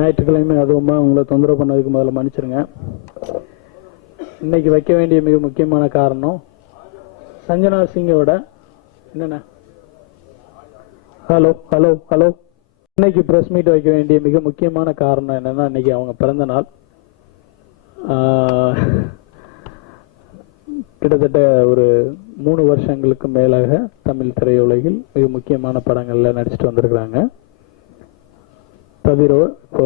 ஞாயிற்றுக்கிழமை அதுவுமா உங்களை தொந்தரவு பண்ணதுக்கு முதல்ல மன்னிச்சிருங்க. இன்னைக்கு வைக்க வேண்டிய மிக முக்கியமான காரணம் சஞ்சனா சிங்கோட என்னென்ன ஹலோ ஹலோ ஹலோ இன்னைக்கு பிரஸ் மீட் வைக்க வேண்டிய மிக முக்கியமான காரணம் என்னன்னா, இன்னைக்கு அவங்க பிறந்த நாள். கிட்டத்தட்ட ஒரு 3 வருஷங்களுக்கு மேலாக தமிழ் திரையுலகில் மிக முக்கியமான படங்கள்ல நடிச்சுட்டு வந்திருக்கிறாங்க. தவிர இப்போ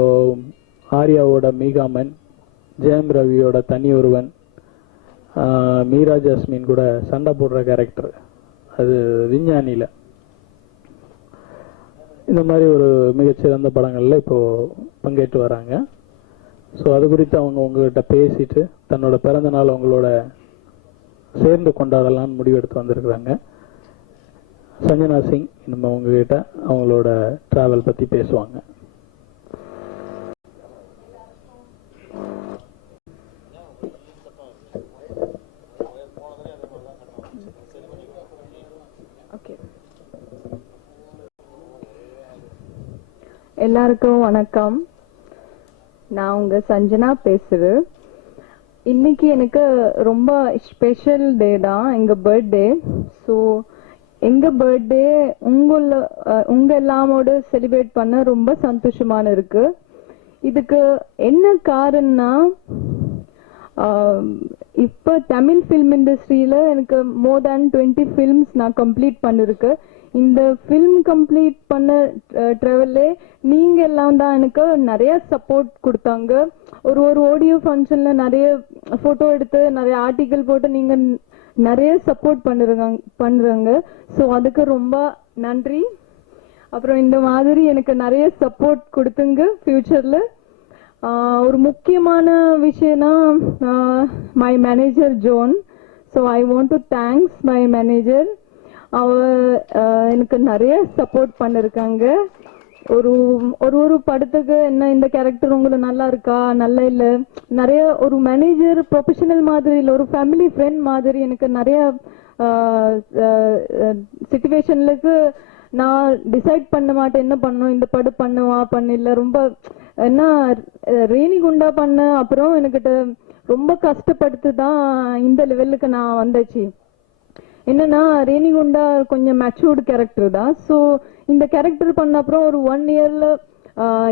ஆர்யாவோட மீகாமன், ஜெயம் ரவியோட தனி ஒருவன், மீரா ஜாஸ்மின் கூட சண்டை போடுற கேரக்டர், அது விஞ்ஞானியில, இந்த மாதிரி ஒரு மிகச்சிறந்த படங்கள்ல இப்போ பங்கேற்று வராங்க. ஸோ அது குறித்து அவங்க உங்ககிட்ட பேசிட்டு தன்னோட பிறந்த நாள் அவங்களோட சேர்ந்து கொண்டாடலாம்னு முடிவெடுத்து வந்திருக்கிறாங்க. சஞ்சனா சிங் நம்ம உங்ககிட்ட அவங்களோட டிராவல் பத்தி பேசுவாங்க. எல்லாருக்கும் வணக்கம். நான் உங்க சஞ்சனா பேசுறேன். இன்னைக்கு எனக்கு ரொம்ப ஸ்பெஷல் டே தான், எங்க பர்த்டே. ஸோ எங்க பர்த்டே உங்க எல்லாமோட செலிப்ரேட் பண்ண ரொம்ப சந்தோஷமான இருக்கு. இதுக்கு என்ன காரணம்னா, இப்ப தமிழ் ஃபிலிம் இண்டஸ்ட்ரியில எனக்கு மோர் தேன் 20 ஃபிலிம்ஸ் நான் கம்ப்ளீட் பண்ணிருக்கேன். இந்த ஃபிலிம் கம்ப்ளீட் பண்ண ட்ராவல்ல நீங்க எல்லாம் தான் எனக்கு நிறைய சப்போர்ட் கொடுத்தாங்க. ஒரு ஆடியோ ஃபங்க்ஷன்ல நிறைய போட்டோ எடுத்து நிறைய ஆர்டிக்கல் போட்டு நீங்க நிறைய சப்போர்ட் பண்றாங்க. ஸோ அதுக்கு ரொம்ப நன்றி. அப்புறம் இந்த மாதிரி எனக்கு நிறைய சப்போர்ட் கொடுத்துங்க ஃபியூச்சர்ல. ஒரு முக்கியமான விஷயம்னா, my manager John. So I want to thanks my manager. எனக்கு நிறைய சப்போர்ட் பண்ணிருக்காங்க. ஒரு படத்துக்கு என்ன இந்த கேரக்டர் உங்களுக்கு நல்லா இருக்கா, நல்லா இல்ல, நிறைய ஒரு மேனேஜர் ப்ரொஃபஷனல் மாதிரி இல்ல, ஒரு ஃபேமிலி ஃப்ரெண்ட் மாதிரி எனக்கு நிறைய சிச்சுவேஷன்லுக்கு நான் டிசைட் பண்ண மாட்டேன் என்ன பண்ணும், இந்த படம் பண்ணுவா பண்ணல, ரொம்ப என்ன ரேணிகுண்டா பண்ண அப்புறம் எனக்கிட்ட ரொம்ப கஷ்டப்பட்டு தான் இந்த லெவலுக்கு நான் வந்தாச்சு. என்னன்னா, ரேணிகுண்டா கொஞ்சம் மெச்சூர்டு கேரக்டர் தான். ஸோ இந்த கேரக்டர் பண்ண அப்புறம் ஒரு 1 இயர்ல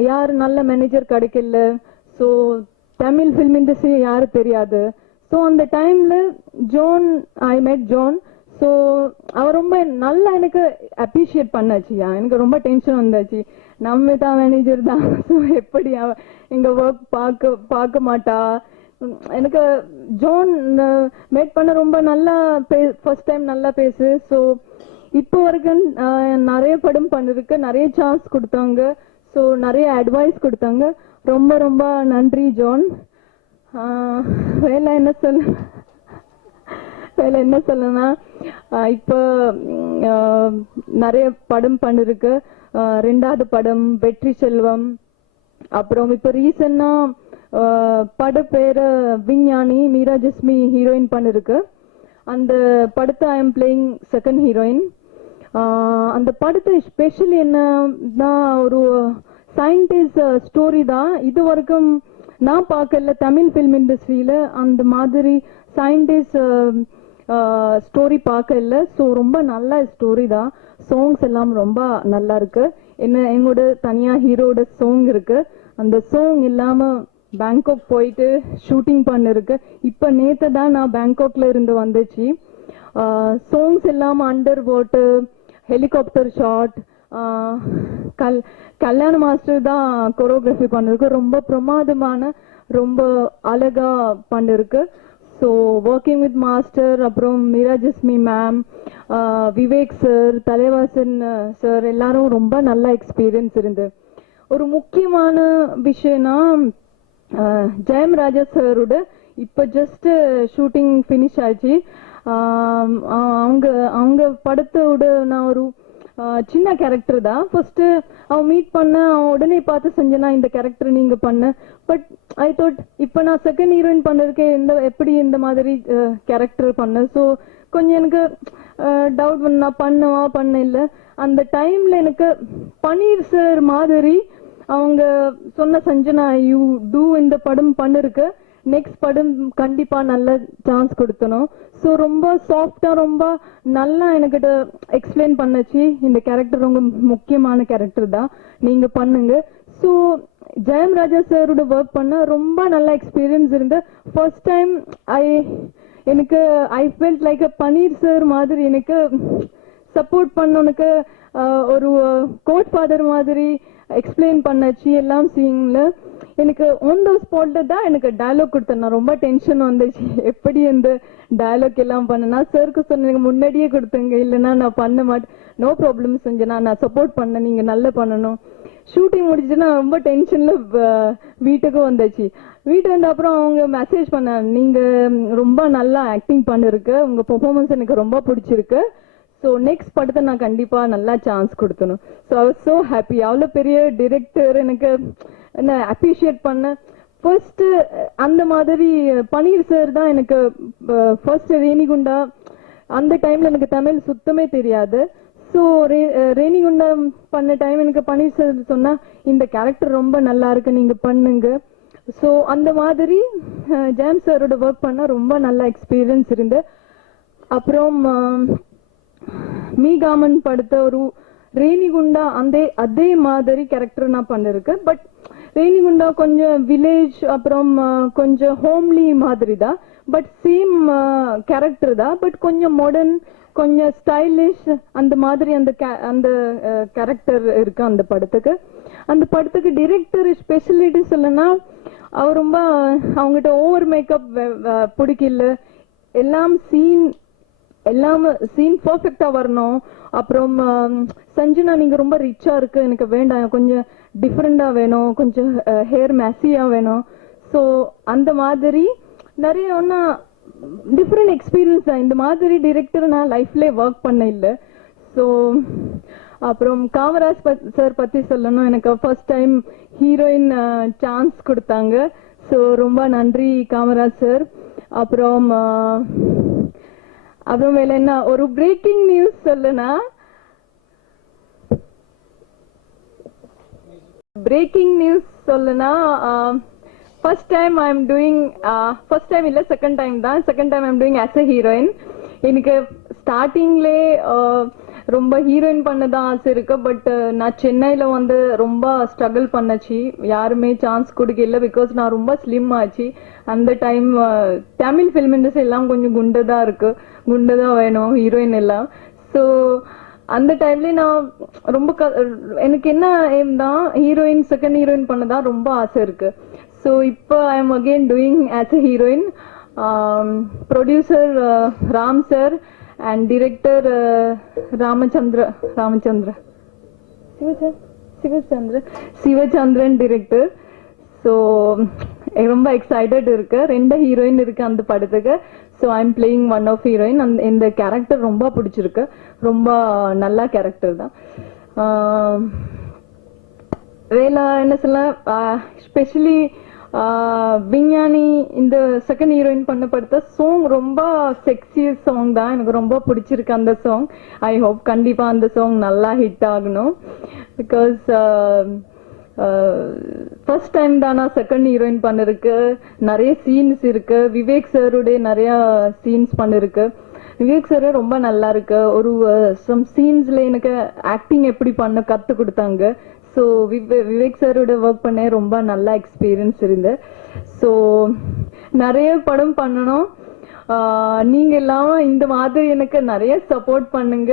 யார் நல்ல மேனேஜர் கிடைக்கல. ஸோ தமிழ் ஃபிலிம் இண்டஸ்ட்ரி யாரு தெரியாது. ஸோ அந்த டைம்ல ஜோன், ஐ மெட் ஜோன். ஸோ அவர் ரொம்ப நல்லா எனக்கு அப்ரிஷியேட் பண்ணாச்சுயா. எனக்கு ரொம்ப டென்ஷன் வந்தாச்சு, நம்ம தான் மேனேஜர் தான், ஸோ எப்படி எங்க ஒர்க் பார்க்க மாட்டா. எனக்கு ஜோன் மேட் பண்ண ரொம்ப நல்லா ஃபர்ஸ்ட் டைம் நல்லா பேசு. ஸோ இப்போ வரைக்கும் நிறைய படம் பண்ணிருக்கு, நிறைய சான்ஸ் கொடுத்தாங்க. ஸோ நிறைய அட்வைஸ் கொடுத்தாங்க. ரொம்ப ரொம்ப நன்றி ஜோன். வேலை என்ன சொல்லனா, இப்போ நிறைய படம் பண்ணிருக்கு. 2வது படம் வெற்றி செல்வம். அப்புறம் இப்போ ரீசன்னா பட பேரு விஞ்ஞானி, மீரா ஜஸ்மி ஹீரோயின் பண்ணிருக்கு. அந்த படத்தை ஐ எம் பிளேயிங் செகண்ட் ஹீரோயின். அந்த படத்தை ஸ்பெஷல் என்னன்னா, ஒரு சயின்டிஸ்ட் ஸ்டோரி தான். இது வரைக்கும் நான் பார்க்கல தமிழ் ஃபிலிம் இண்டஸ்ட்ரியில அந்த மாதிரி சயின்டிஸ்ட் ஸ்டோரி பார்க்கல. ஸோ ரொம்ப நல்ல ஸ்டோரி தான். சாங்ஸ் எல்லாம் ரொம்ப நல்லா இருக்கு. எங்களோட தனியா ஹீரோட சாங் இருக்கு. அந்த சாங் இல்லாம பேங்காக் போயிட்டு ஷூட்டிங் பண்ணிருக்கு. இப்ப நேத்து தான் நான் பேங்காக்ல இருந்து வந்துச்சு. சாங்ஸ் எல்லாம் அண்டர் வாட்டர், ஹெலிகாப்டர் ஷாட், கல்யாண மாஸ்டர் தான் கொரியோகிராஃபி பண்ணிருக்கு. ரொம்ப பிரமாதமான, ரொம்ப அழகா பண்ணிருக்கு. ஸோ ஒர்க்கிங் வித் மாஸ்டர், அப்புறம் Meera ஜஸ்மி ma'am, Vivek sir, தலைவாசன் sir எல்லாரும் ரொம்ப நல்ல எக்ஸ்பீரியன்ஸ் இருந்து. ஒரு முக்கியமான விஷயம்னா, ஜெயம் ராஜா சாரோட இப்ப ஜஸ்ட் ஷூட்டிங் பினிஷ் ஆச்சு. அவங்க படத்தோட நான் ஒரு சின்ன கேரக்டர் தான். ஃபர்ஸ்ட் அவன் மீட் பண்ண, அவன் உடனே பார்த்து செஞ்சனா இந்த கேரக்டர் நீங்க பண்ண. பட் ஐ தாட் இப்ப நான் செகண்ட் ஹீரோயின் பண்ணிருக்கேன், எப்படி இந்த மாதிரி கேரக்டர் பண்ண. ஸோ கொஞ்சம் எனக்கு டவுட் நான் பண்ணவா பண்ண இல்லை. அந்த டைம்ல எனக்கு பன்னீர் சார் மாதிரி அவங்க சொன்ன சஞ்சனா யூ டூ இந்த படம் பண்ணிருக்கு, நெக்ஸ்ட் படம் கண்டிப்பா நல்ல சான்ஸ் கொடுத்தணும். ஸோ ரொம்ப சாஃப்டா ரொம்ப நல்லா எனக்கிட்ட எக்ஸ்பிளைன் பண்ணச்சு, இந்த கேரக்டர் ரொம்ப முக்கியமான கேரக்டர் தான், நீங்க பண்ணுங்க. ஸோ ஜெயம் ராஜா சாரோட ஒர்க் பண்ண ரொம்ப நல்ல எக்ஸ்பீரியன்ஸ் இருந்து ஃபர்ஸ்ட் டைம் எனக்கு I felt like a paneer sir மாதிரி எனக்கு சப்போர்ட் பண்ணனுக்கு ஒரு கோட் ஃபாதர் மாதிரி எக்ஸ்பிளைன் பண்ணச்சு எல்லாம் சீன்ல. எனக்கு ஆன் த ஸ்பாட்ல தான் எனக்கு டயலாக் கொடுத்தேன். நான் ரொம்ப டென்ஷன் வந்துச்சு, எப்படி இந்த டயலாக் எல்லாம் பண்ணனா சாருக்கு சொன்ன முன்னாடியே கொடுத்துங்க, இல்லைன்னா நான் பண்ண மாட்டேன். நோ ப்ராப்ளம் செஞ்சேன், நான் சப்போர்ட் பண்ணேன், நீங்க நல்லா பண்ணணும். ஷூட்டிங் முடிச்சுன்னா ரொம்ப டென்ஷன்ல வீட்டுக்கு வந்துச்சு. வீட்டு வந்த அப்புறம் அவங்க மெசேஜ் பண்ணாங்க, நீங்க ரொம்ப நல்லா ஆக்டிங் பண்ணிருக்கு, உங்க பெர்ஃபார்மன்ஸ் எனக்கு ரொம்ப பிடிச்சிருக்கு, ஸோ நெக்ஸ்ட் படத்தை நான் கண்டிப்பா நல்லா சான்ஸ் கொடுக்கணும். So I was so happy. அவ்வளோ பெரிய டிரெக்டர் எனக்கு என்ன அப்ரிஷியேட் பண்ண. ஃபர்ஸ்ட் அந்த மாதிரி பனீர் சார் தான் எனக்கு ஃபர்ஸ்ட் ரேணிகுண்டா. அந்த டைம்ல எனக்கு தமிழ் சுத்தமே தெரியாது. ஸோ ரேணிகுண்டா பண்ண டைம் எனக்கு பனீர் சார் சொன்னா, இந்த கேரக்டர் ரொம்ப நல்லா இருக்கு, நீங்க பண்ணுங்க. ஸோ அந்த மாதிரி ஜெயம் சாரோட ஒர்க் பண்ண ரொம்ப நல்ல எக்ஸ்பீரியன்ஸ் இருந்து. அப்புறம் மீகாமன் படுத்த ஒரு ரேணிகுண்டா அதே மாதிரி கேரக்டர் நான் பண்ணிருக்கேன். பட் ரேணிகுண்டா கொஞ்சம் வில்லேஜ் அப்புறம் கொஞ்சம் ஹோம்லி மாதிரி தான், பட் சேம் கேரக்டர் தான், பட் கொஞ்சம் மாடர்ன் கொஞ்சம் ஸ்டைலிஷ் அந்த மாதிரி அந்த கேரக்டர் இருக்கு அந்த படத்துக்கு. அந்த படத்துக்கு டிரெக்டர் ஸ்பெஷலிட்டி சொல்லனா, அவர் ரொம்ப அவங்ககிட்ட ஓவர் மேக்கப் பிடிக்கல, எல்லாம் சீன் பர்ஃபெக்டா வரணும். அப்புறம் சஞ்சனா நீங்க ரொம்ப ரிச்சா இருக்கு, எனக்கு வேண்டாம், கொஞ்சம் டிஃப்ரெண்டா வேணும், கொஞ்சம் ஹேர் மேசியா வேணும். ஸோ அந்த மாதிரி நிறைய ஒன்னா டிஃப்ரெண்ட் எக்ஸ்பீரியன்ஸ் தான். இந்த மாதிரி டிரெக்டர் நான் லைஃப்ல ஒர்க் பண்ண இல்லை. ஸோ அப்புறம் காமராஜ் சார் பத்தி சொல்லணும், எனக்கு ஃபர்ஸ்ட் டைம் ஹீரோயின் சான்ஸ் கொடுத்தாங்க. ஸோ ரொம்ப நன்றி காமராஜ் சார். அப்புறம் வேலை என்ன ஒரு பிரேக்கிங் நியூஸ் சொல்லனா, first time I am doing, first time இல்ல second time I am doing as a heroine. எனக்கு ஸ்டார்டிங்லே ரொம்ப ஹீரோயின் பண்ணதான் ஆசை இருக்கு. பட் நான் சென்னையில வந்து ரொம்ப ஸ்ட்ரகிள் பண்ணச்சு, யாருமே சான்ஸ் கொடுக்கல. பிகாஸ் நான் ரொம்ப ஸ்லிம் ஆச்சு அந்த டைம். தமிழ் ஃபிலிம் இண்டஸ்ட்ரி எல்லாம் கொஞ்சம் குண்டதான் இருக்கு, குண்டதான் வேணும் ஹீரோயின் எல்லாம். ஸோ அந்த டைம்ல நான் ரொம்ப எனக்கு என்ன ஏம் தான், ஹீரோயின் செகண்ட் ஹீரோயின் பண்ணதான் ரொம்ப ஆசை இருக்கு. ஸோ இப்போ I am again doing as a heroine. Producer Ram sir and director Sivachandran director. So ரொம்ப எக்ஸைட்டட் இருக்கு, 2 ஹீரோயின் இருக்கு அந்த படத்துக்கு. So I am playing one of heroine. இந்த கேரக்டர் ரொம்ப பிடிச்சிருக்கு, ரொம்ப நல்ல கேரக்டர் தான். வேலை என்ன சொல்ல, ஸ்பெஷலி விஞ்ஞானி இந்த செகண்ட் ஹீரோயின் பண்ண படுத்த சாங் ரொம்ப செக்ஸி சாங் தான், எனக்கு ரொம்ப பிடிச்சிருக்கு அந்த சாங். ஐ ஹோப் கண்டிப்பா அந்த சாங் நல்லா ஹிட் ஆகணும். பிகாஸ் ஃபர்ஸ்ட் டைம் தான் நான் செகண்ட் ஹீரோயின் பண்ணிருக்கு, நிறைய சீன்ஸ் இருக்கு, விவேக் சாருடைய நிறைய சீன்ஸ் பண்ணிருக்கு. விவேக் சார் ரொம்ப நல்லா இருக்கு, ஒரு சம் சீன்ஸ்ல எனக்கு ஆக்டிங் எப்படி பண்ண கத்து கொடுத்தாங்க. ஸோ விவேக் சாரோட ஒர்க் பண்ண ரொம்ப நல்ல எக்ஸ்பீரியன்ஸ் இருந்து. ஸோ நிறைய படம் பண்ணணும். நீங்க எல்லாம் இந்த மாதிரி எனக்கு நிறைய சப்போர்ட் பண்ணுங்க.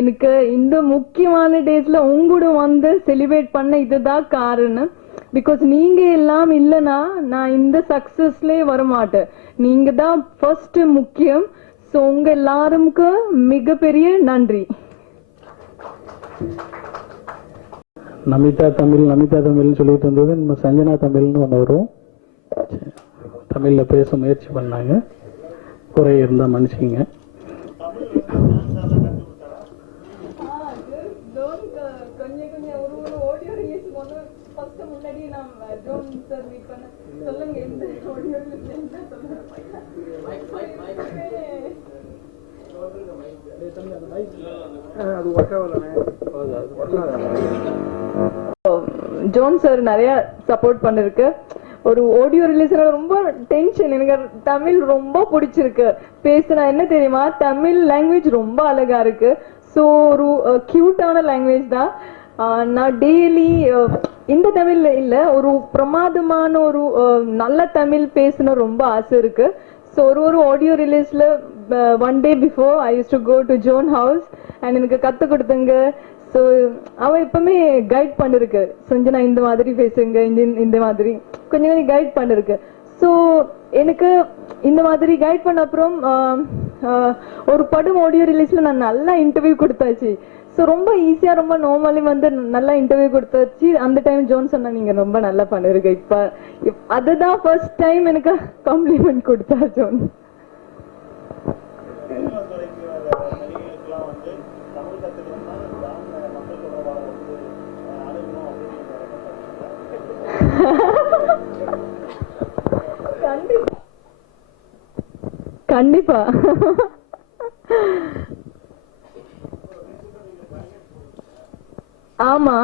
எனக்கு இந்த முக்கியமான டேஸ்ல உங்களோட வந்து செலிப்ரேட் பண்ண இதுதான் காரணம். பிகாஸ் நீங்க எல்லாம் இல்லைன்னா நான் இந்த சக்சஸ்லயே வர மாட்டேன். நீங்க தான் ஃபர்ஸ்ட் முக்கியம். ஸோ உங்க எல்லாருக்கும் மிகப்பெரிய நன்றி. நமிதா தமிழ்னு சொல்லிட்டு இருந்தது, நம்ம சஞ்சனா தமிழ்னு ஒன்று வரும். தமிழில் பேச முயற்சி பண்ணாங்க, குறை இருந்தால் மன்னிச்சிங்க. ஜோன் சார் நிறைய சப்போர்ட் பண்ணிருக்கு. ஒரு ஆடியோ ரிலீஸ்ல ரொம்ப டென்ஷன். எனக்கு தமிழ் ரொம்ப பிடிச்சிருக்கு. பேசுனா என்ன தெரியுமா, தமிழ் லாங்குவேஜ் ரொம்ப அழகா இருக்கு. ஸோ ஒரு கியூட்டான லாங்குவேஜ் தான். நான் டெய்லி இந்த தமிழ்ல இல்ல, ஒரு பிரமாதமான ஒரு நல்ல தமிழ் பேசணும் ரொம்ப ஆசை இருக்கு. ஸோ ஒரு ஆடியோ ரிலீஸ்ல one day before I use to go to John house and எனக்கு கத்து கொடுத்துங்க. ஸோ அவ எப்பவுமே கைட் பண்ணிருக்கு, சஞ்சனா இந்த மாதிரி பேசுங்க, இந்த மாதிரி கொஞ்சம் கொஞ்சம் கைட் பண்ணிருக்கு. ஸோ எனக்கு இந்த மாதிரி கைட் பண்ண அப்புறம் ஒரு படம் ஆடியோ ரிலீஸ்ல நான் நல்லா இன்டர்வியூ கொடுத்தாச்சு. ஸோ ரொம்ப ஈஸியா ரொம்ப நார்மலி வந்து நல்லா இன்டர்வியூ கொடுத்தாச்சு. அந்த டைம் ஜோன் சொன்னா நீங்க ரொம்ப நல்லா பண்ணிருக்க. இப்ப அதுதான் ஃபர்ஸ்ட் டைம் எனக்கு காம்ப்ளிமெண்ட் கொடுத்தா ஜோன். கண்டிப்பா ஆமா.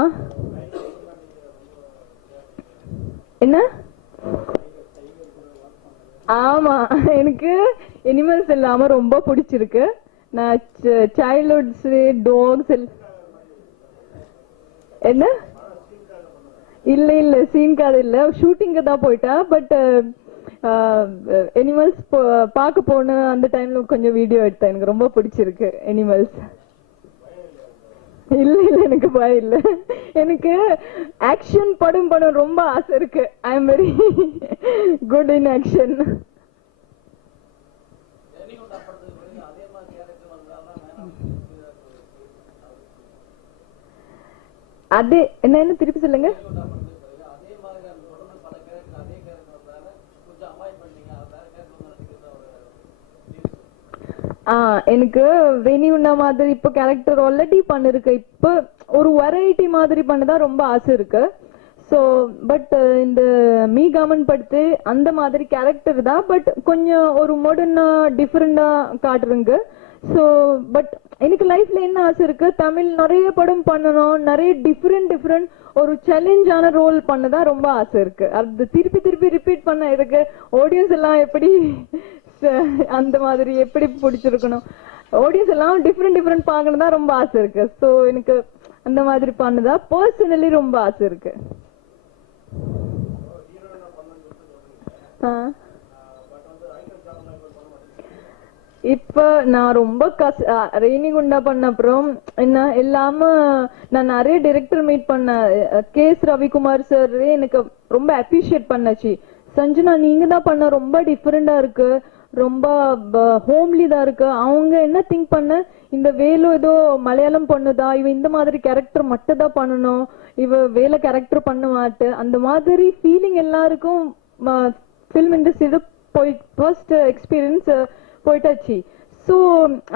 என்ன? ஆமா, எனக்கு அனிமல்ஸ் இல்லாம ரொம்ப பிடிச்சிருக்கு. நான் சைல்ட்ஹுட்ஸ் டாக்ஸ் என்ன இல்ல சீன்காக இல்ல, ஷூட்டிங்க தான் போயிட்டா. பட் அனிமல்ஸ் பார்க்க போன அந்த டைம்ல கொஞ்சம் வீடியோ எடுத்தேன். எனக்கு ரொம்ப பிடிச்சிருக்கு அனிமல்ஸ். இல்ல எனக்கு பயம் இல்ல. எனக்கு ஆக்ஷன் படம் ரொம்ப ஆசை இருக்கு. I am very good in action. அது என்ன திருப்பி சொல்லுங்க. எனக்கு வெனியுண்ணா மாதிரி இப்ப கேரக்டர் ஆல்ரெடி பண்ணிருக்கு. இப்ப ஒரு வெரைட்டி மாதிரி பண்ணதான் ரொம்ப ஆசை இருக்கு. ஸோ பட் இந்த மீ காமன் படுத்து அந்த மாதிரி கேரக்டர் தான், பட் கொஞ்சம் ஒரு மாடர்னா டிஃப்ரெண்டா காட்டுறங்க. ஸோ பட் எனக்கு லைஃப்ல என்ன ஆசை இருக்கு, தமிழ் நிறைய படம் பண்ணணும், நிறைய டிஃப்ரெண்ட் ஒரு சேலஞ்சான ரோல் பண்ணதான் ரொம்ப ஆசை இருக்கு. அது திருப்பி ரிப்பீட் பண்ண இருக்கு. ஆடியன்ஸ் எல்லாம் எப்படி அந்த மாதிரி எப்படி பிடிச்சிருக்கணும், ஆடியன்ஸ் எல்லாம் டிஃப்ரெண்ட் பார்க்கணும் தான் ரொம்ப ஆசை இருக்கு. ஸோ எனக்கு அந்த மாதிரி பண்ணதா பர்சனலி ரொம்ப ஆசை இருக்கு. இப்ப நான் ரொம்ப ரெய்னிகுண்டா பண்ண அப்புறம் என்ன இல்லாம நான் நிறைய டைரக்டர் மீட் பண்ண. கேஎஸ் ரவிக்குமார் சார் எனக்கு ரொம்ப அப்ரிஷியேட் பண்ணாச்சு. சஞ்சனா நீங்க தான் பண்ண ரொம்ப டிஃபரெண்டா இருக்கு, ரொம்ப ஹோம்லி தான் இருக்கு. அவங்க என்ன திங்க் பண்ண, இந்த வேலு ஏதோ மலையாளம் பொண்ணுதா, இவ இந்த மாதிரி கேரக்டர் மட்டும் தான் பண்ணணும், இவ வேலை கேரக்டர் பண்ண மாட்டு, அந்த மாதிரி ஃபீலிங் எல்லாருக்கும் ஃபிலிம் இண்டஸ்ட்ரியில ஃபர்ஸ்ட் எக்ஸ்பீரியன்ஸ் போயிட்டாச்சு. ஸோ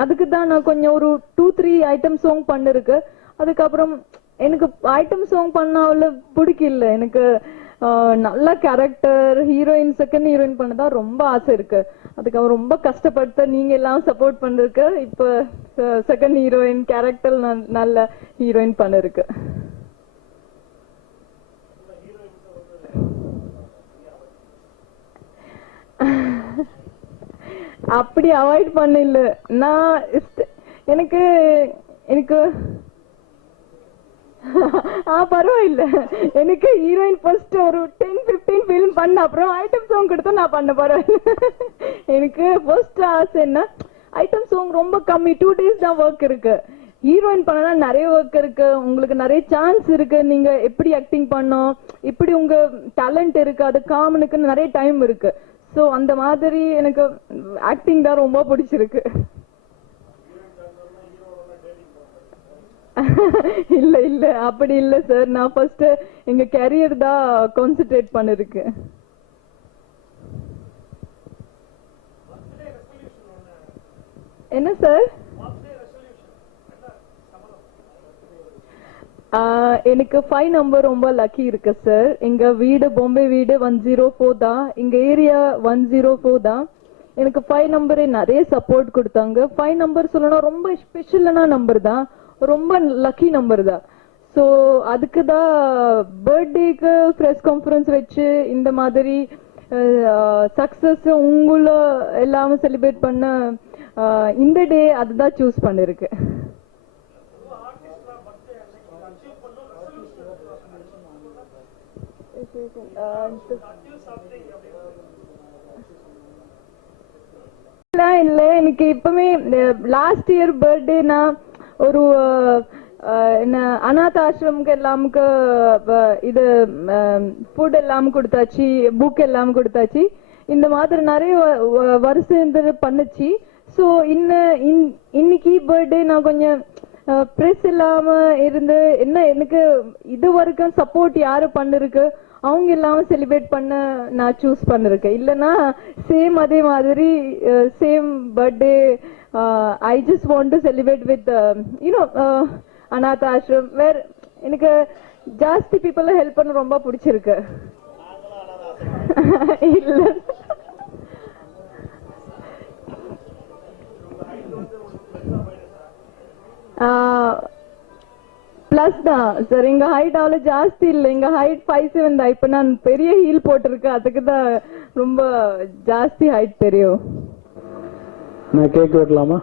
அதுக்கு தான் நான் கொஞ்சம் ஒரு 2-3 ஐட்டம் சாங் பண்ணிருக்கு. அதுக்கப்புறம் எனக்கு ஐட்டம் சாங் பண்ண அவ்வளோ பிடிக்கல. எனக்கு நல்ல கேரக்டர் ஹீரோயின் செகண்ட் ஹீரோயின் பண்ணதான் ரொம்ப ஆசை இருக்கு. அதுக்கப்புறம் ரொம்ப கஷ்டப்பட்டு நீங்க எல்லாம் சப்போர்ட் பண்ணிருக்கு. இப்ப செகண்ட் ஹீரோயின் கேரக்டர் நல்ல ஹீரோயின் பண்ணிருக்கு. அப்படி அவாய்ட் பண்ணல நான். எனக்கு எனக்கு பரவாயில்ல. எனக்கு ஹீரோயின் ஃபர்ஸ்ட் ஒரு 10-15 ஃபிலிம் பண்ண அப்புறம் ஐட்டம் சாங் கொடுத்தா நான் பண்ண பரவாயில்ல. எனக்கு ஃபர்ஸ்ட் ஆசை என்ன, ஐட்டம் சாங் ரொம்ப கம்மி, 2 days தான் ஒர்க் இருக்கு. ஹீரோயின் பண்ணனா நிறைய ஒர்க் இருக்கு, உங்களுக்கு நிறைய சான்ஸ் இருக்கு, நீங்க எப்படி ஆக்டிங் பண்ணோம், இப்படி உங்க டேலண்ட் இருக்கு, அது காமனுக்கு நிறைய டைம் இருக்கு. ஸோ அந்த மாதிரி எனக்கு ஆக்டிங் தான் ரொம்ப பிடிச்சிருக்கு. இல்ல அப்படி இல்ல சார், நான் ஃபர்ஸ்ட் எங்க கரியர் தான் கான்சென்ட்ரேட் பண்ணிருக்கு. என்ன சார்? எனக்கு 5 நம்பர் ரொம்ப லக்கி இருக்கு சார். எங்க வீடு பாம்பே வீடு 104 தான், எங்க ஏரியா 104 தான். எனக்கு 5 நம்பரே நிறைய சப்போர்ட் கொடுத்தாங்க. 5 நம்பர் சொல்லணும் ரொம்ப ஸ்பெஷலான நம்பர் தான், ரொம்ப லக்கி நம்பர் தான். ஸோ அதுக்கு தான் பர்த்டேக்கு ப்ரெஸ் கான்ஃபரன்ஸ் வச்சு இந்த மாதிரி சக்சஸ் உங்கள எல்லாமே செலிப்ரேட் பண்ண இந்த டே அதுதான் சூஸ் பண்ணிருக்கு. இல்ல எனக்கு இப்பவுமே லாஸ்ட் இயர் பர்த்டே நான் ஒரு என்ன அநாத ஆசிரமுக்கு எல்லாமுக்கு இது ஃபுட் எல்லாம் கொடுத்தாச்சு, புக் எல்லாம் கொடுத்தாச்சு. இந்த மாதிரி நிறைய வருஷம் பண்ணுச்சு. ஸோ இன்னைக்கு பர்த்டே நான் கொஞ்சம் ப்ரெஸ் இல்லாம இருந்து என்ன எனக்கு இது வரைக்கும் சப்போர்ட் யாரு பண்ணிருக்கு அவங்க இல்லாம செலிப்ரேட் பண்ண நான் சூஸ் பண்ணிருக்கேன். இல்லைன்னா சேம் அதே மாதிரி same birthday I just want to celebrate with you know அநாத ஆசிரம் வேற எனக்கு ஜாஸ்தி பீப்புள் ஹெல்ப் பண்ண ரொம்ப பிடிச்சிருக்கு. இல்ல பிளஸ் தான் சார். எங்க ஹைட் அவ்வளவு ஜாஸ்தி இல்லை, எங்க ஹைட் 5'7" தான். இப்ப நான் பெரிய ஹீல் போட்டிருக்கேன், அதுக்கு தான் ரொம்ப ஜாஸ்தி ஹைட் தெரியும். நான் கேக் வெட்டலாமா?